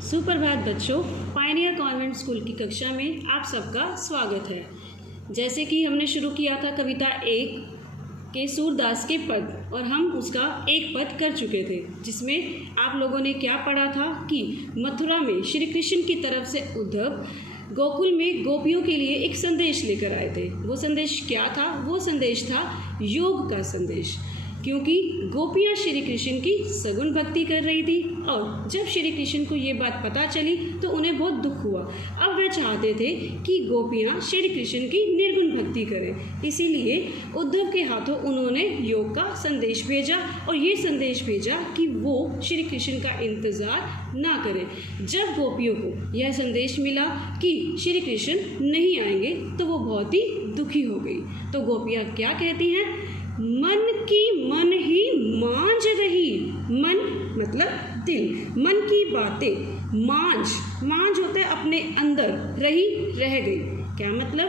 सुप्रभात बच्चों, Pioneer convent school की कक्षा में आप सबका स्वागत है। जैसे कि हमने शुरू किया था कविता 1 के सूरदास के पद और हम उसका एक पद कर चुके थे, जिसमें आप लोगों ने क्या पढ़ा था कि मथुरा में श्री कृष्ण की तरफ से उद्धव गोकुल में गोपियों के लिए एक संदेश लेकर आए थे। वो संदेश क्या था? वो संदेश था योग का संदेश, क्योंकि गोपियाँ श्री कृष्ण की सगुण भक्ति कर रही थी और जब श्री कृष्ण को ये बात पता चली तो उन्हें बहुत दुख हुआ। अब वे चाहते थे कि गोपियाँ श्री कृष्ण की निर्गुण भक्ति करें, इसीलिए उद्धव के हाथों उन्होंने योग का संदेश भेजा और ये संदेश भेजा कि वो श्री कृष्ण का इंतज़ार ना करें। जब गोपियों को यह संदेश मिला कि श्री कृष्ण नहीं आएंगे तो वो बहुत ही दुखी हो गई। तो गोपियाँ क्या कहती हैं? मन की मन ही मांझ रही। मन मतलब दिल, मन की बातें मांझ होता है अपने अंदर, रही रह गई। क्या मतलब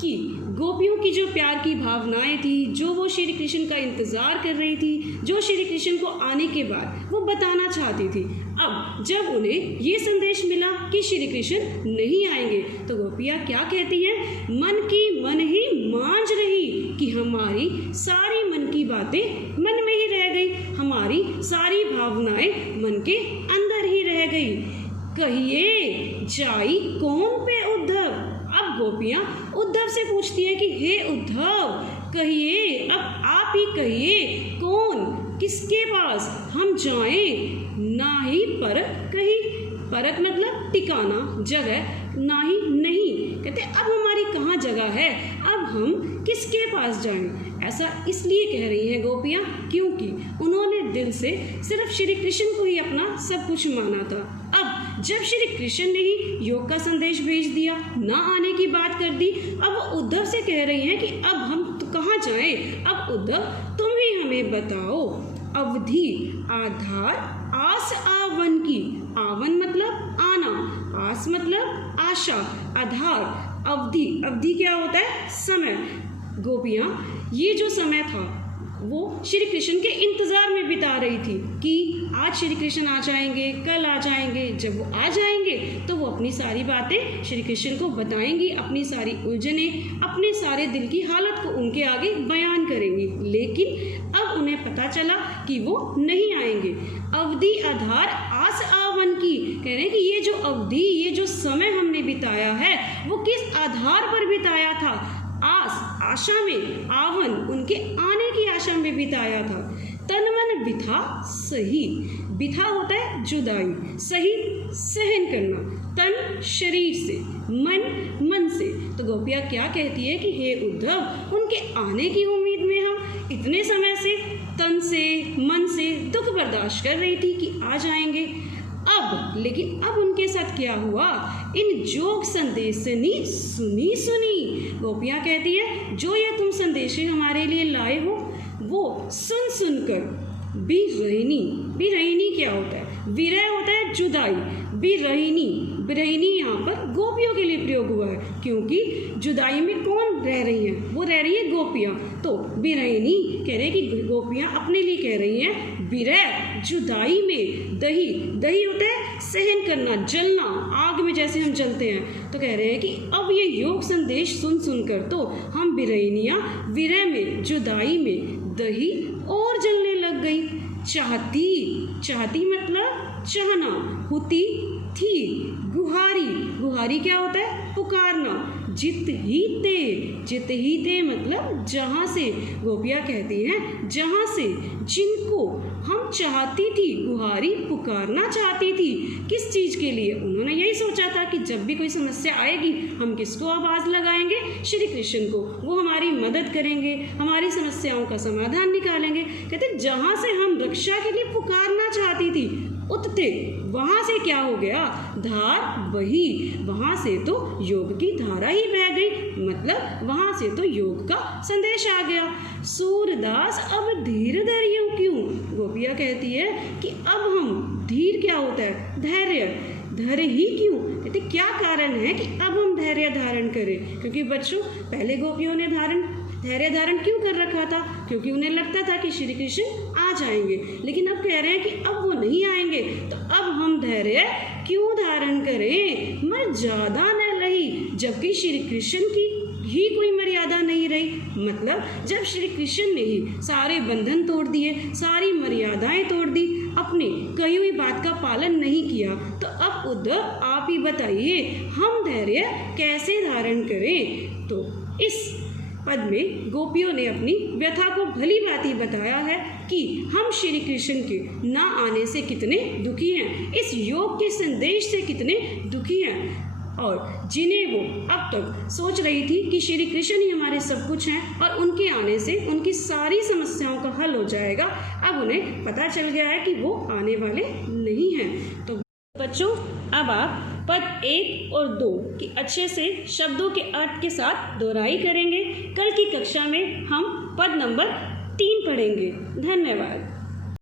कि गोपियों की जो प्यार की भावनाएं थी, जो वो श्री कृष्ण का इंतज़ार कर रही थी, जो श्री कृष्ण को आने के बाद वो बताना चाहती थी, अब जब उन्हें ये संदेश मिला कि श्री कृष्ण नहीं आएंगे तो गोपियाँ क्या कहती हैं? मन की मन ही मांझ रही कि हमारी सारी मन की बातें मन में ही रह गई, हमारी सारी भावनाएं मन के अंदर ही रह गई। कहिए जाई कौन पे उद्धव। अब गोपियाँ उद्धव से पूछती हैं कि हे उद्धव, कहिए, अब आप ही कहिए, कौन, किसके पास हम जाएं? ना ही परत कही, परत मतलब ठिकाना, जगह, ना ही नहीं। कहते अब हमारी कहाँ जगह है, अब हम किसके पास जाएं? ऐसा इसलिए कह रही हैं गोपियाँ क्योंकि उन्होंने दिल से सिर्फ श्री कृष्ण को ही अपना सब कुछ माना था। अब जब श्री कृष्ण ने ही योग का संदेश भेज दिया, ना आने की बात कर दी, अब वो उद्धव से कह रही हैं कि अब हम तो कहाँ जाएं? अब उद्धव तुम ही हमें बताओ। अवधि आधार आस आवन की, आवन मतलब आना, आस मतलब आशा, आधार अवधि, अवधि क्या होता है? समय। गोपियाँ ये जो समय था वो श्री कृष्ण के इंतज़ार में बिता रही थी कि आज श्री कृष्ण आ जाएंगे, कल आ जाएंगे। जब वो आ जाएंगे तो वो अपनी सारी बातें श्री कृष्ण को बताएंगी, अपनी सारी उलझने, अपने सारे दिल की हालत को उनके आगे बयान करेंगी। लेकिन अब उन्हें पता चला कि वो नहीं आएंगे। अवधि आधार आस आवन की, कह रहे हैं कि ये जो अवधि, ये जो समय हमने बिताया है वो किस आधार पर बिताया था? आस, आशा में, आवन उनके आने की आशा में बिताया था। तन मन बिथा सही, बिथा होता है जुदाई, सही सहन करना, तन शरीर से, मन से। तो गोपियाँ क्या कहती है कि हे उद्धव, उनके आने की उम्मीद में हम इतने समय से तन से, मन से दुख बर्दाश्त कर रही थी कि आ जाएंगे। लेकिन अब उनके साथ क्या हुआ? इन जोग संदेश से सुनी गोपियाँ कहती है जो ये तुम संदेश हमारे लिए लाए हो वो सुन कर बिरहिनी क्या होता है? विरह होता है जुदाई, बिरहिनी यहाँ पर गोपियों के लिए प्रयोग हुआ है, क्योंकि जुदाई में कौन रह रही हैं? वो रह रही है गोपियाँ। तो बिरहिनी कह रहे हैं कि गोपियाँ अपने लिए कह रही हैं विरह जुदाई में। दही होता है सहन करना, जलना, आग में जैसे हम जलते हैं। तो कह रहे हैं कि अब ये योग संदेश सुन कर तो हम बिरहिनियाँ विरह में, जुदाई में दही और जलने लग गई। चाहती मतलब चाहना, होती थी गुहारी क्या होता है? पुकारना। जित ही ते मतलब जहाँ से। गोपियाँ कहती हैं जहाँ से, जिनको हम चाहती थी, गुहारी पुकारना चाहती थी। किस चीज़ के लिए? उन्होंने यही सोचा था कि जब भी कोई समस्या आएगी हम किसको आवाज़ लगाएंगे? श्री कृष्ण को। वो हमारी मदद करेंगे, हमारी समस्याओं का समाधान निकालेंगे। कहते जहाँ से हम रक्षा के लिए पुकारना चाहती थी, उतते वहाँ से क्या हो गया? धार बही, वहाँ से तो योग की धारा ही बह गई, मतलब वहाँ से तो योग का संदेश आ गया। सूरदास अब धीर धरियों क्यों? गोपियाँ कहती है कि अब हम, धीर क्या होता है? धैर्य, धैर्य ही क्यों? कहते क्या कारण है कि अब हम धैर्य धारण करें? क्योंकि बच्चों पहले गोपियों ने धैर्य धारण क्यों कर रखा था? क्योंकि उन्हें लगता था कि श्री कृष्ण आ आ जाएंगे, लेकिन अब कह रहे हैं कि अब वो नहीं आएंगे। तो अब हम धैर्य क्यों धारण करें, मर्यादा न रही, जबकि श्री कृष्ण की ही कोई मर्यादा नहीं रही। मतलब जब श्री कृष्ण ने ही सारे बंधन तोड़ दिए, सारी मर्यादाएं तोड़ दी, अपनी कही हुई बात का पालन नहीं किया, तो अब उद्धव आप ही बताइए हम धैर्य कैसे धारण करें। तो इस पद में गोपियों ने अपनी व्यथा को भली भांति बताया है कि हम श्री कृष्ण के ना आने से कितने दुखी हैं, इस योग के संदेश से कितने दुखी हैं, और जिन्हें वो अब तक सोच रही थी कि श्री कृष्ण ही हमारे सब कुछ हैं और उनके आने से उनकी सारी समस्याओं का हल हो जाएगा, अब उन्हें पता चल गया है कि वो आने वाले नहीं हैं। तो बच्चों अब आप पद 1 और 2 की अच्छे से शब्दों के अर्थ के साथ दोहराई करेंगे। कल की कक्षा में हम पद नंबर 3 पढ़ेंगे। धन्यवाद।